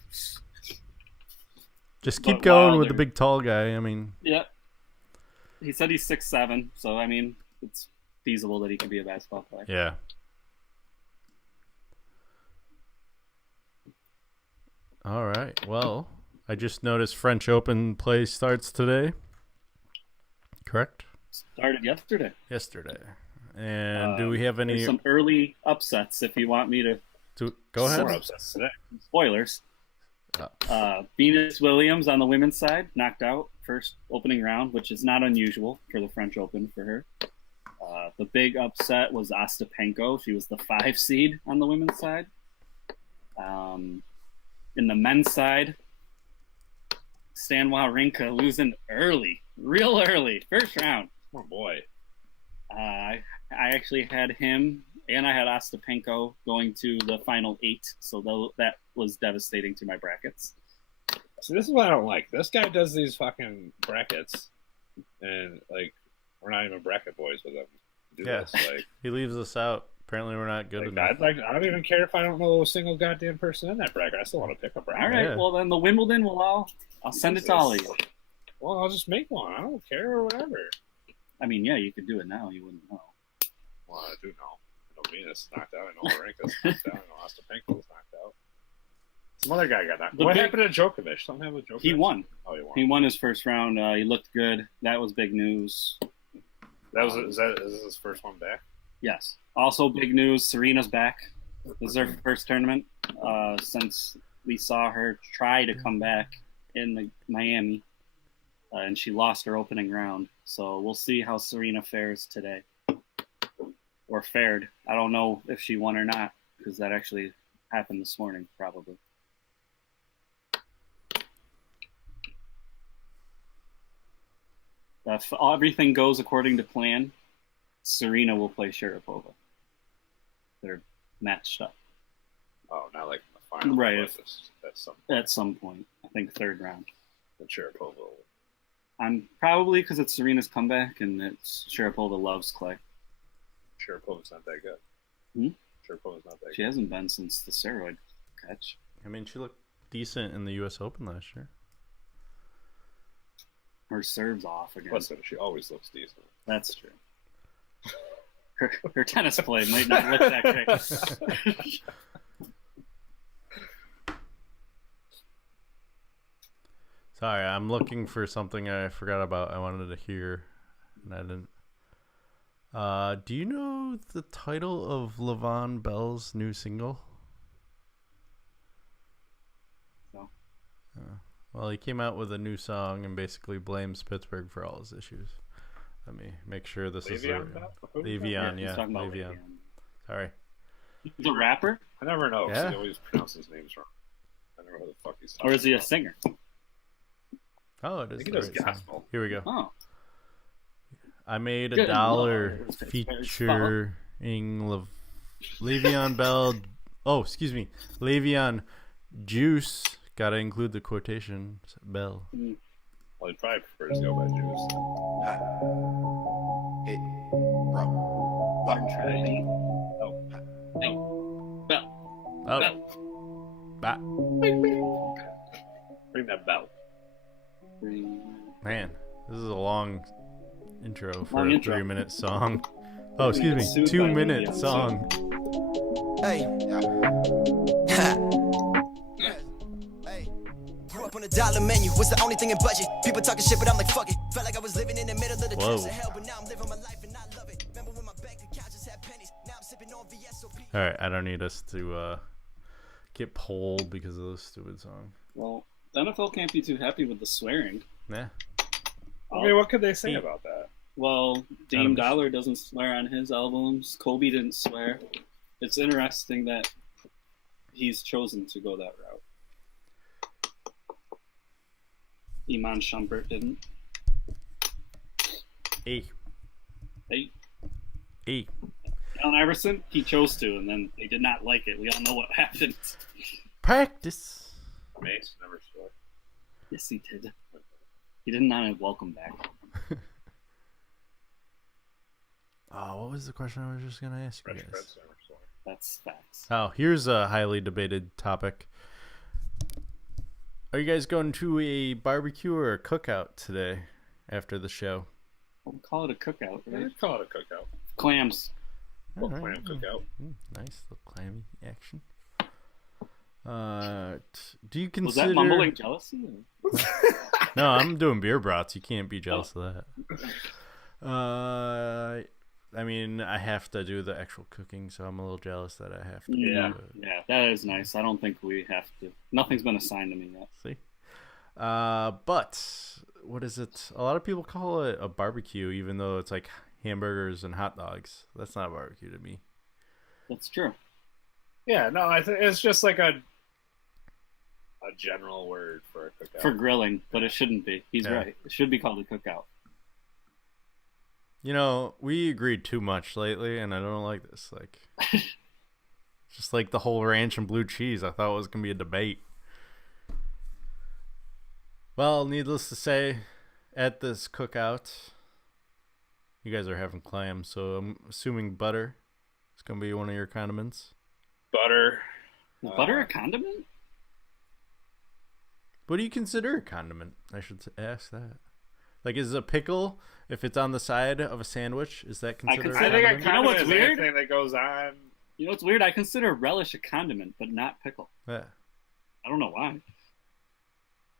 Just keep going with the big tall guy. I mean, yeah. He said he's 6'7", so I mean, it's feasible that he could be a basketball player. Yeah. All right. Well, I just noticed French Open play starts today. Correct? Started yesterday. And do we have any There's some early upsets if you want me to go ahead? More upsets today. Spoilers. Venus Williams on the women's side knocked out first opening round, which is not unusual for the French Open for her. The big upset was Ostapenko. She was the 5 seed on the women's side. In the men's side, Stan Wawrinka losing real early, first round. Oh boy. I actually had him and I had Ostapenko going to the final 8, so that was devastating to my brackets. So this is what I don't like. This guy does these fucking brackets, and like we're not even bracket boys with him. This. Like he leaves us out. Apparently, we're not good enough. I don't even care if I don't know a single goddamn person in that bracket. I still want to pick a bracket. All right, well then the Wimbledon I'll send it to all of you. Well, I'll just make one. I don't care or whatever. I mean, yeah, you could do it now. You wouldn't know. Well, I do know. I know Venus knocked out. I know Marinka's knocked out. I know Ostapenko's knocked out. Some other guy got knocked out. What happened to Djokovic? Something happened with Djokovic? He won. Oh, he won. He won his first round. He looked good. That was big news. Is this his first one back? Yes. Also big news, Serena's back. This is her first tournament since we saw her try to come back in Miami. And she lost her opening round. So we'll see how Serena fares today. Or fared. I don't know if she won or not, because that actually happened this morning, probably. If everything goes according to plan, Serena will play Sharapova. They're matched up. Oh, not like in the final. Right. At some At some point, I think third round. And Sharapova. I'm probably because it's Serena's comeback and it's Sharapova loves Clay. Sharapova's not that good. Sharapova's not that She good. hasn't been since the steroid catch. I mean, she looked decent in the U.S. Open last year. Her serve's off again. Listen, she always looks decent. That's true. Her tennis play might not look that great. Sorry, I'm looking for something I forgot about. I wanted to hear, and I didn't. Do you know the title of Levon Bell's new single? No. Well, he came out with a new song and basically blames Pittsburgh for all his issues. Let me make sure this is Le'Veon. He's Yeah, talking about Le'Veon. Sorry. The rapper? I never know because Yeah. he always pronounces names wrong. I never know who the fuck he's talking Or is he a about. singer? Oh, it I is. think he the does right song. gospel. Here we go. Oh. I made Good $1 Lord. featuring Le'Veon Bell. Oh, excuse me. Le'Veon Juice. Gotta include the quotations. Bell. Well, he probably prefers to go by Juice. Oh. Bah. Bring that bell. Man, this is a long intro for Long a intro. 3-minute song. Oh, excuse me. Sued by 2-minute media. song. Hey. Hey. Grew up on a dollar menu. Was the only thing in budget. People talking shit, but I'm like, fuck it. Felt like I was living in the middle of the Whoa. depths of hell, but now I'm living my life and I love it. Remember when my bank account just had pennies? Now I'm sipping on VSOP. All right, I don't need us to get polled because of this stupid song. Well, the NFL can't be too happy with the swearing. Nah. I mean, what could they say about that? Well, Dame Dollar doesn't swear on his albums. Kobe didn't swear. It's interesting that he's chosen to go that route. Iman Shumpert didn't. Hey. Allen Iverson, he chose to, and then they did not like it. We all know what happened. Practice. Mace never swore. Yes, he did. He did not have welcome back. Oh, what was the question I was just going to ask you Fresh guys? Prince never swore. That's facts. Oh, here's a highly debated topic. Are you guys going to a barbecue or a cookout today after the show? We'll call it a cookout, right? I'd call it a cookout. Clams. All Well, right. clam cookout. Nice little clammy action. Do you Was consider? that mumbling jealousy? No, I'm doing beer brats. You can't be jealous of that. I mean, I have to do the actual cooking, so I'm a little jealous that I have to. Yeah, do it. yeah, that is nice. I don't think we have to. Nothing's been assigned to me yet. See. But what is it? A lot of people call it a barbecue, even though it's like hamburgers and hot dogs. That's not a barbecue to me. That's true. Yeah, no, I think it's just like a general word for a cookout. For grilling, but it shouldn't be. He's Yeah. right. It should be called a cookout. You know, we agreed too much lately, and I don't like this. Like, just like the whole ranch and blue cheese, I thought it was gonna be a debate. Well, needless to say, at this cookout, you guys are having clams, so I'm assuming butter is gonna be one of your condiments. Butter. Is butter a condiment? What do you consider a condiment? I should ask that. Like, is a pickle, if it's on the side of a sandwich, is that considered consider- a I think a condiment? You know what's condiment is weird? anything that goes on. You know what's weird? I consider relish a condiment, but not pickle. Yeah. I don't know why.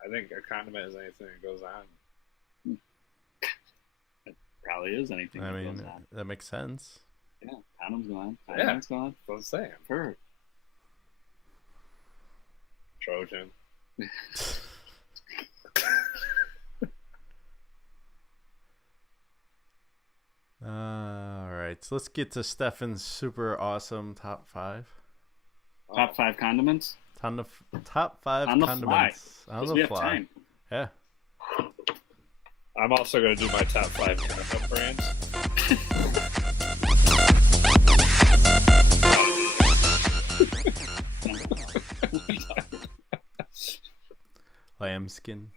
I think a condiment is anything that goes on. It probably is anything I that mean, goes on. that makes sense. Yeah, condoms go on. Yeah. Condoms go on. That's what I'm saying. Perfect. Trojan. All right, so let's get to Stefan's super awesome top 5. Top 5 condiments? Top 5 On the condiments. fly. On Because the we have fly. time. Yeah. I'm also going to do my top 5 ketchup brands. lambskin.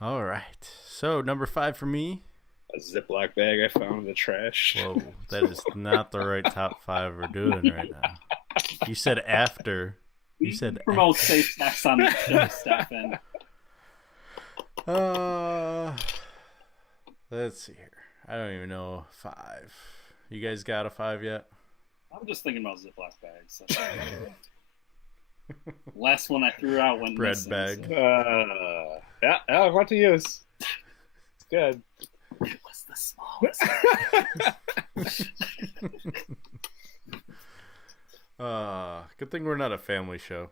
All right. So number 5 for me. A Ziploc bag I found in the trash. Whoa, that is not the right top 5 we're doing right now. You said after. You said promote after. safe sex on the show, Stefan. Let's see here. I don't even know 5. You guys got a 5 yet? I'm just thinking about Ziploc bags. Last one I threw out went Bread missing, bag. so. Yeah, what to use. It's good. It was the smallest. Good thing we're not a family show.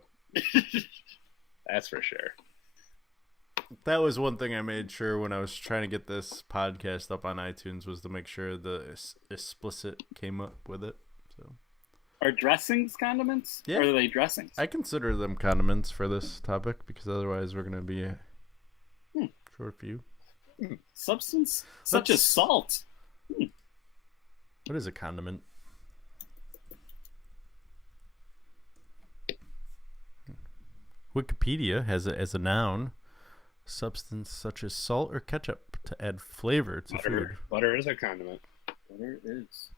That's for sure. That was one thing I made sure when I was trying to get this podcast up on iTunes was to make sure the explicit came up with it. So, Are dressings condiments? Yeah. Or are they dressings? I consider them condiments for this topic because otherwise we're going to be short a few. Substance such as salt. What is a condiment? Wikipedia has it as a noun. Substance such as salt or ketchup to add flavor to food. Butter is a condiment. Butter is.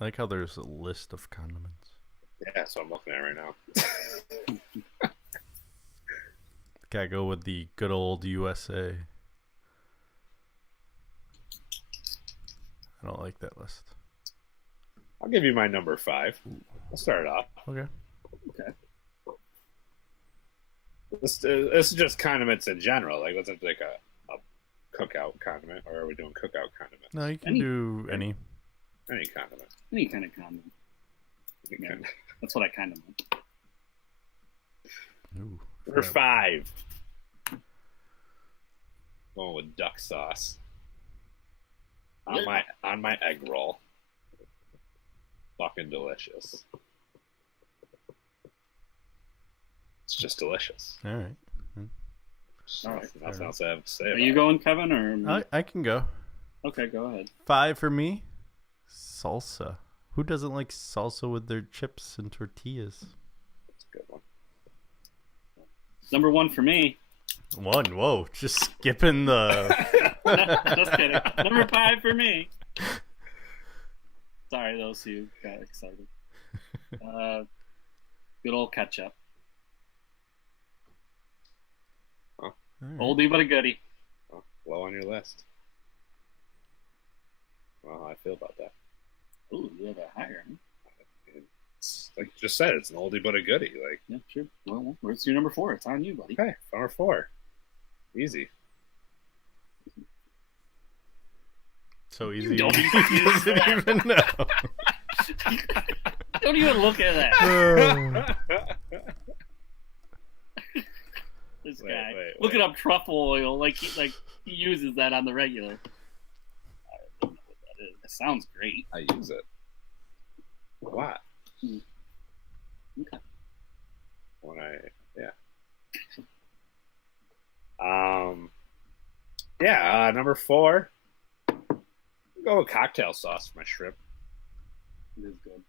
I like how there's a list of condiments. Yeah, so I'm looking at it right now. Gotta go with the good old USA. I don't like that list. I'll give you my number 5. I'll start it off. Okay. Okay. This is just condiments in general. Like, let's have like a cookout condiment, or are we doing cookout condiment? No, you can do any. Any condiment. Any kind of condiment. Yeah, that's what I kind of meant. Ooh, Number 5. Going with duck sauce. On my egg roll. Fucking delicious. It's just delicious. All right. All right. Nothing else I have to say Are about you it. going, Kevin, or me? I can go. Okay, go ahead. 5 for me. Salsa. Who doesn't like salsa with their chips and tortillas? That's a good one. Number 1 for me. 1. Whoa, just skipping the. Just kidding. Number 5 for me. Sorry, those who got excited. Good old ketchup. Oh. Right. Oldie but a goodie. Oh, low on your list. Well, how I feel about that. Ooh, you have it higher. Huh? It's, like you just said, it's an oldie but a goodie. Like, Yeah, sure. Well, where's your number 4? It's on you, buddy. okay, number 4. Easy. So easy. Don't He even, doesn't even know. don't even look at that. This guy wait. looking up truffle oil like he uses that on the regular. I don't know what that is. It sounds great. I use it. A lot. Okay. When number 4. Go with cocktail sauce for my shrimp. It is good.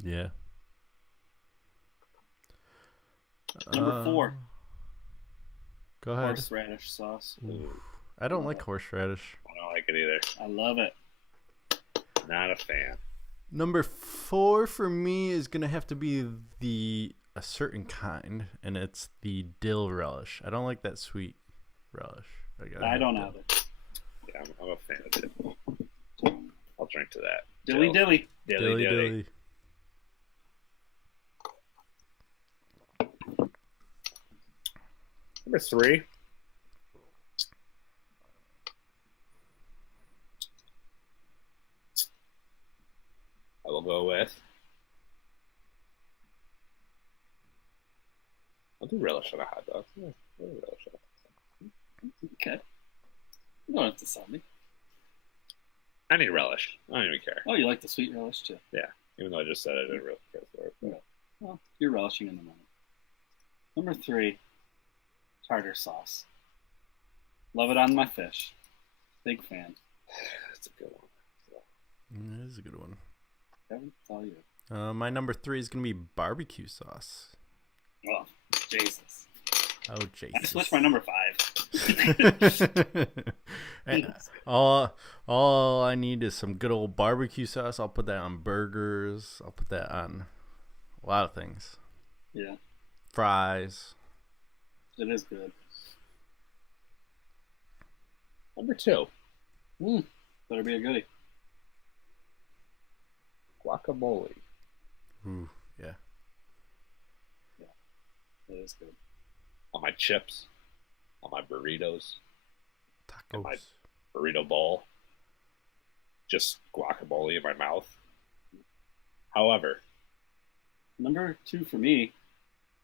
Yeah. Number 4, Go ahead. horseradish sauce. Ooh. I don't like horseradish. I don't like it either. I love it. Not a fan. Number 4 for me is gonna have to be a certain kind, and it's the dill relish. I don't like that sweet relish. I don't have it. Yeah, I'm a fan of it. I'll drink to that. Dilly dilly. Dilly. Dilly. Number 3. I will go with. I'll do relish on a hot dog. Yeah, I'll do relish on a hot dog. Okay. You don't have to sell me. I need relish. I don't even care. Oh, you like the sweet relish too? Yeah, even though I just said I didn't really care for it. But. Well, you're relishing in the moment. Number 3, tartar sauce. Love it on my fish. Big fan. That's a good one. That is a good one. Kevin, it's all you. My number 3 is gonna be barbecue sauce. Oh, Jesus. Oh, Jesus. I switched my number 5. all I need is some good old barbecue sauce. I'll put that on burgers. I'll put that on a lot of things. Yeah. Fries. It is good. Number 2, Better be a goodie. guacamole. Ooh, yeah. It is good. On my chips, on my burritos, Tacos. my burrito bowl. Just guacamole in my mouth. However, Number 2 for me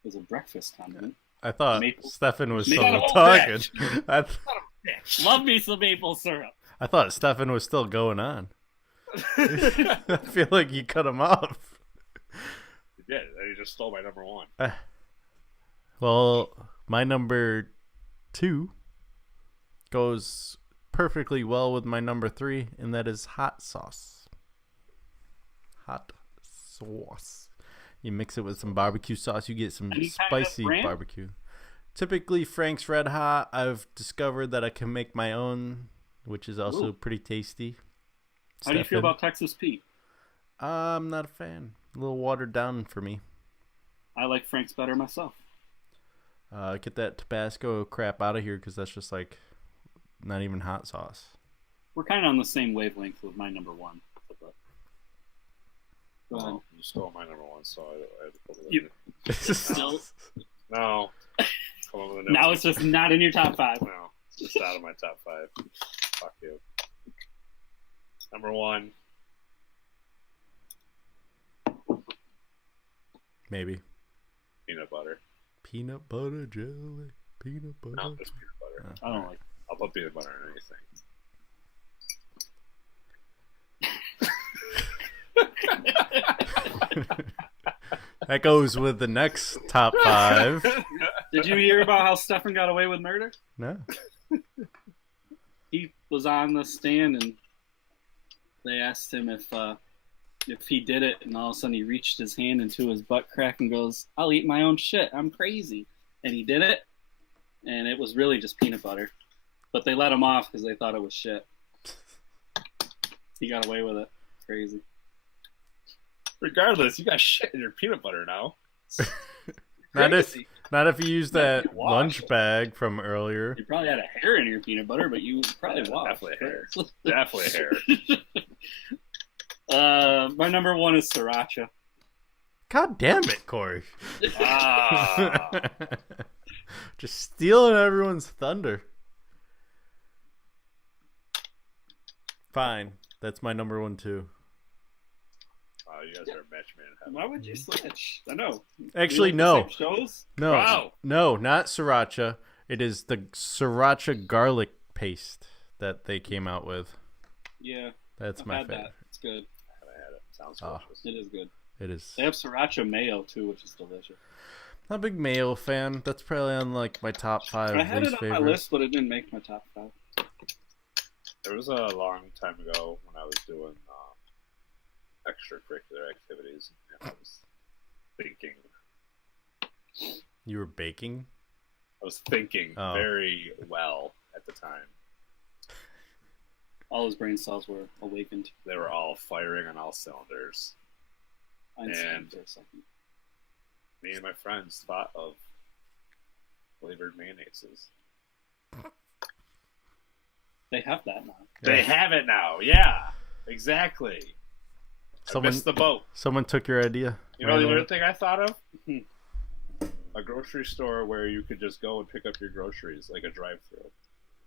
is a breakfast condiment. I thought Maple- Stefan was Maple still syrup. talking. Love me some maple syrup. I thought Stefan was still going on. I feel like you cut him off. you did. You just stole my number 1. Well, my number 2 goes perfectly well with my number 3, and that is hot sauce. Hot sauce. You mix it with some barbecue sauce, you get some Any kind of spicy brand? barbecue. Typically Frank's Red Hot. I've discovered that I can make my own, which is also Ooh. pretty tasty. How do you feel Stefan? about Texas Pete? I'm not a fan. A little watered down for me. I like Frank's better myself. Get that Tabasco crap out of here because that's just like not even hot sauce. We're kind of on the same wavelength with my number 1. Go ahead. You stole my number 1, so I had to put it in You- there. Still, No. Come on with a new now one. it's just not in your top 5. No. It's just out of my top 5. Fuck you. Number 1. Maybe. Peanut butter. Peanut butter jelly. Peanut butter. No, just peanut butter. I don't like. I'll put peanut butter in anything. That goes with the next top 5. Did you hear about how Stefan got away with murder? No. He was on the stand and they asked him if he did it, and all of a sudden he reached his hand into his butt crack and goes, "I'll eat my own shit. I'm crazy." And he did it, and it was really just peanut butter. But they let him off because they thought it was shit. He got away with it. Crazy. Regardless, you got shit in your peanut butter now. Not if Crazy. you use Might that be washed. lunch bag from earlier. You probably had a hair in your peanut butter, but you probably washed. Definitely a hair. Definitely a hair. My number 1 is sriracha. God damn it, Corey. Ah. Just stealing everyone's thunder. Fine. That's my number 1 too. Oh, you guys are a match made in heaven. Why would you switch? I know. Actually, You like the no. same shows? No. Wow. No, not sriracha. It is the sriracha garlic paste that they came out with. Yeah, That's I've my had favorite. that. It's good. I haven't had it. Sounds Oh. delicious. It is good. It is. They have sriracha mayo too, which is delicious. Not a big mayo fan. That's probably on like my top 5 I had least it on favorites. my list, but it didn't make my top 5. There was a long time ago when I was doing extracurricular activities, and I was thinking. You were baking? I was thinking Oh. very well at the time. All his brain cells were awakened. They were all firing on all cylinders. Einstein And- for a second. Me and my friends thought of flavored mayonnaises. They have that now. They have it now. Yeah, exactly. Someone- I missed the boat. Someone took your idea. You know the Right other away. thing I thought of? A grocery store where you could just go and pick up your groceries, like a drive-through.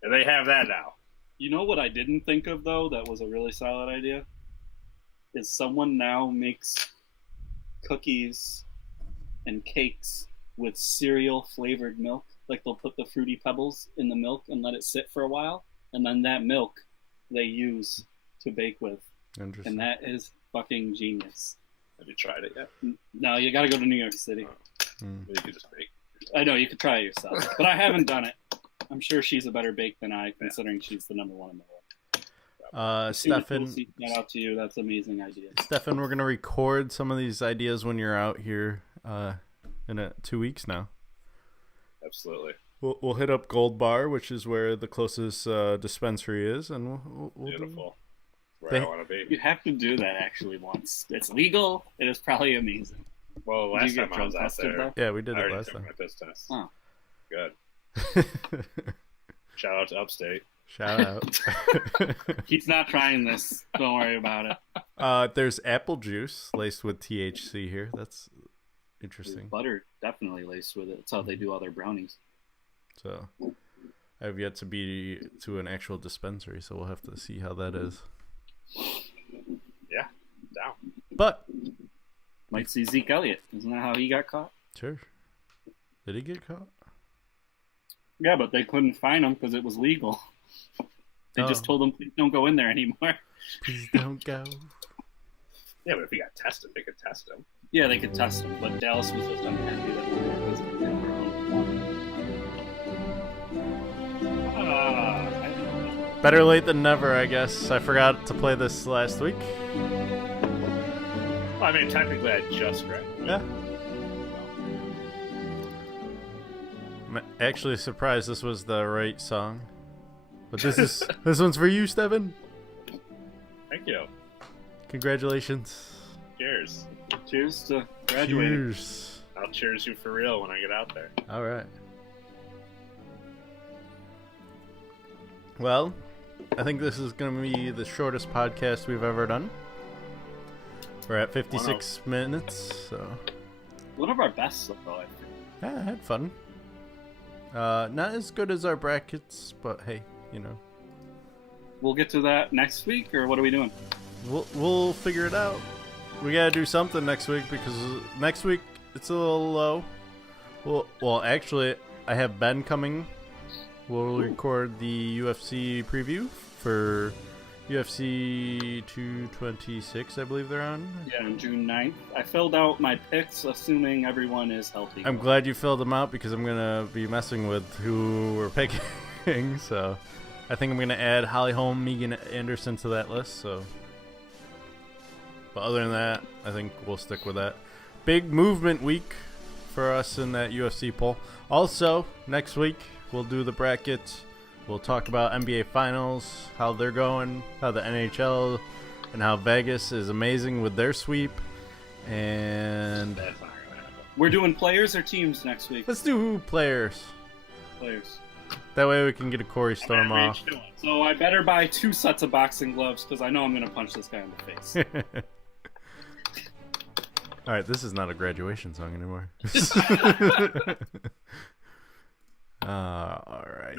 And they have that now. You know what I didn't think of though? That was a really solid idea. Is someone now makes cookies and cakes with cereal flavored milk? Like they'll put the fruity pebbles in the milk and let it sit for a while, and then that milk they use to bake with, Interesting. and that is fucking genius. Have you tried it yet? No, you got to go to New York City. You could just bake. I know you could try it yourself, but I haven't done it. I'm sure she's a better bake than I, considering she's the number 1 in the world. Stefan, Shout out to you. That's an amazing idea. Stefan, we're gonna record some of these ideas when you're out here in 2 weeks now. Absolutely. We'll hit up Gold Bar, which is where the closest dispensary is, and we'll Beautiful. Where I want to be. You have to do that actually once. It's legal. It is probably amazing. Well, last time I was out there, though? Yeah, we did I it already last took time. my piss test. Oh. Good. Shout out to Upstate. Shout out. He's not trying this. Don't worry about it. There's apple juice laced with THC here. That's interesting. Butter definitely laced with it. That's how they do all their brownies. So I've yet to be to an actual dispensary, so we'll have to see how that is. Yeah, down. But Might see Zeke Elliott. Isn't that how he got caught? sure. Did he get caught? Yeah, but they couldn't find him because it was legal. They just told him, please don't go in there anymore. Please don't go. Yeah, but if he got tested, they could test him. Yeah, they could test him, but Dallas was just unhappy that we were visiting their own. Better late than never, I guess. I forgot to play this last week. Well, I mean, technically, I just read. Yeah. I'm actually surprised this was the right song. But this one's for you, Stefan. Thank you. Congratulations. Cheers. Cheers to graduating. Cheers. I'll cheers you for real when I get out there. All right. Well, I think this is going to be the shortest podcast we've ever done. We're at 56 minutes, so... One of our best, though, I think. Yeah, I had fun. Not as good as our brackets, but hey, you know. We'll get to that next week, or what are we doing? We'll figure it out. We gotta do something next week because next week it's a little low. Well, actually, I have Ben coming. We'll record the UFC preview for UFC 226, I believe they're on. Yeah, on June 9th. I filled out my picks, assuming everyone is healthy. I'm glad you filled them out because I'm gonna be messing with who we're picking. So, I think I'm gonna add Holly Holm, Megan Anderson to that list. So, but other than that, I think we'll stick with that. Big movement week for us in that UFC poll. Also, next week we'll do the bracket. We'll talk about NBA Finals, how they're going, how the NHL, and how Vegas is amazing with their sweep. And That's not gonna happen. We're doing players or teams next week? let's do players. Players. That way we can get a Corey Storm off. So I better buy 2 sets of boxing gloves because I know I'm going to punch this guy in the face. All right, this is not a graduation song anymore. All right.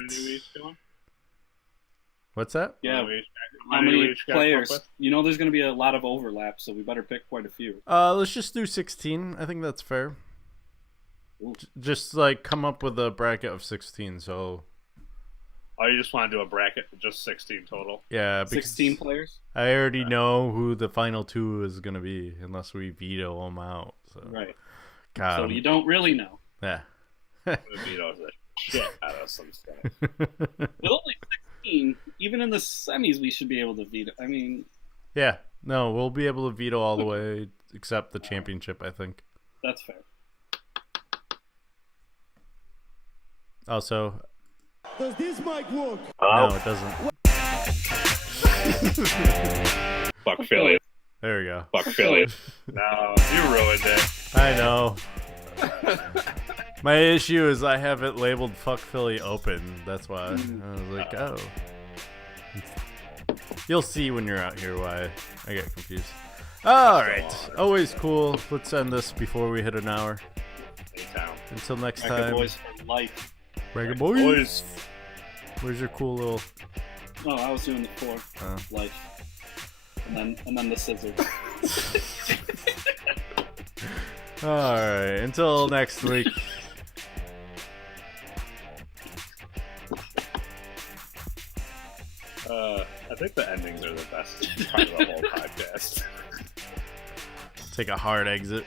What's that? Yeah. How How many many we each got players? up with? You know there's going to be a lot of overlap, so we better pick quite a few. Let's just do 16. I think that's fair. Ooh. Just like come up with a bracket of 16. So Oh, you just want to do a bracket, just 16 total? yeah, because 16 players? I already know who the final 2 is gonna be, unless we veto them out. So Right. God, So you don't really know. yeah. We veto the shit out of some stuff. With only 16, even in the semis, we should be able to veto. I mean, Yeah, no, we'll be able to veto all the way except the championship, I think. that's fair. Also, Does this mic work? no, it doesn't. Fuck Philly. There we go. Fuck Philly. No, you ruined it. I know. My issue is I have it labeled "Fuck Philly" open. That's why I was like, oh. You'll see when you're out here why I get confused. All right, always cool. Let's end this before we hit an hour. A-town. Until next Record time, boys for life. Bragger boys. Boys. Where's your cool little? No, I was doing the 4 Oh. life, and then the scissors. All right, until next week. I think the endings are the best part of the whole podcast. Take a hard exit.